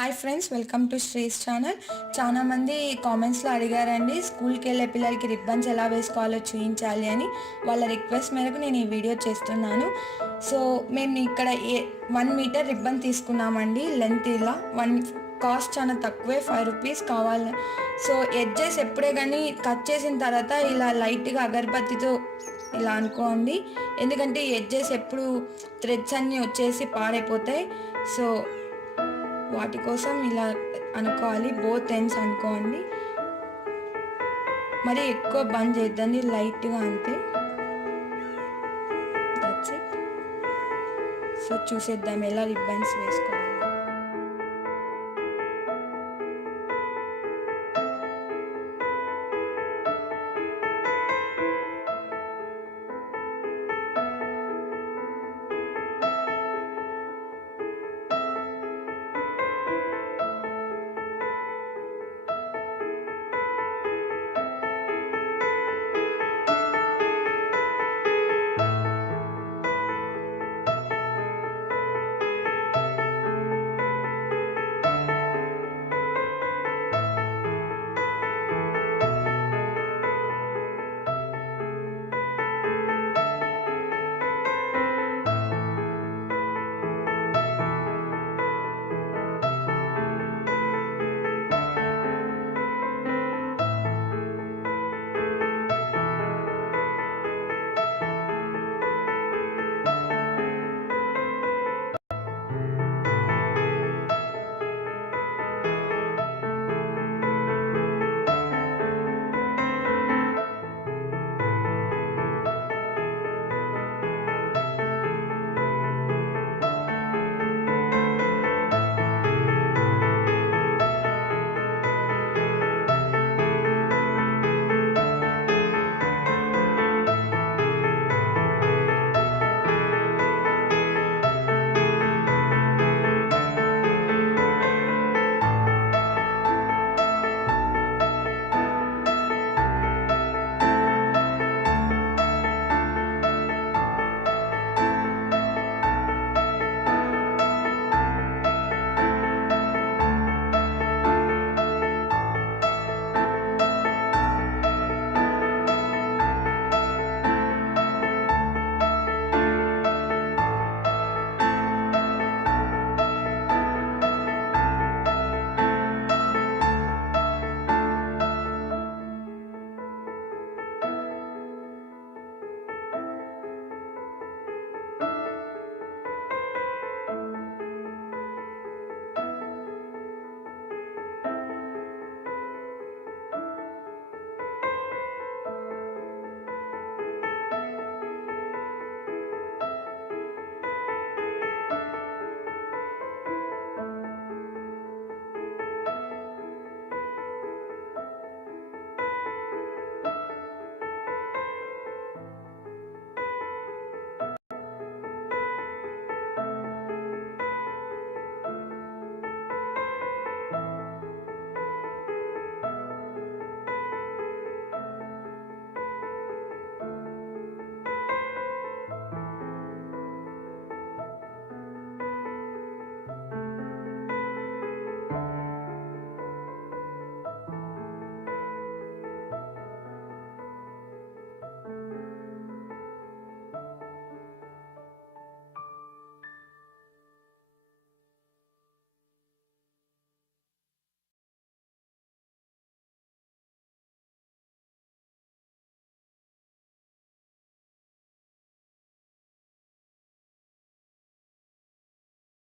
Hi friends, welcome to శ్రీస్ channel. చాలా మంది కామెంట్స్లో అడిగారండి స్కూల్కి వెళ్ళే పిల్లలకి రిబ్బన్స్ ఎలా వేసుకోవాలో చూపించాలి అని. వాళ్ళ రిక్వెస్ట్ మేరకు నేను ఈ వీడియో చేస్తున్నాను. సో మేము ఇక్కడ 1 మీటర్ రిబ్బన్ తీసుకున్నామండి. లెంత్ ఇలా కాస్ట్ చాలా తక్కువే, 5 రూపీస్ కావాలి. సో ఎడ్జెస్ ఎప్పుడే కానీ కట్ చేసిన తర్వాత ఇలా లైట్గా అగరబత్తితో ఇలా అనుకోండి, ఎందుకంటే ఎడ్జెస్ ఎప్పుడు థ్రెడ్స్ అన్నీ వచ్చేసి పాడైపోతాయి. సో వాటి కోసం ఇలా అనుకోవాలి, బోత్ ఎండ్స్ అనుకోండి. మరి ఎక్కువ బంద్ చేద్దండి, లైట్గా అంతే. That's it. సో చూసేద్దాం ఎలా రిబ్బన్స్ వేసుకోవాలి.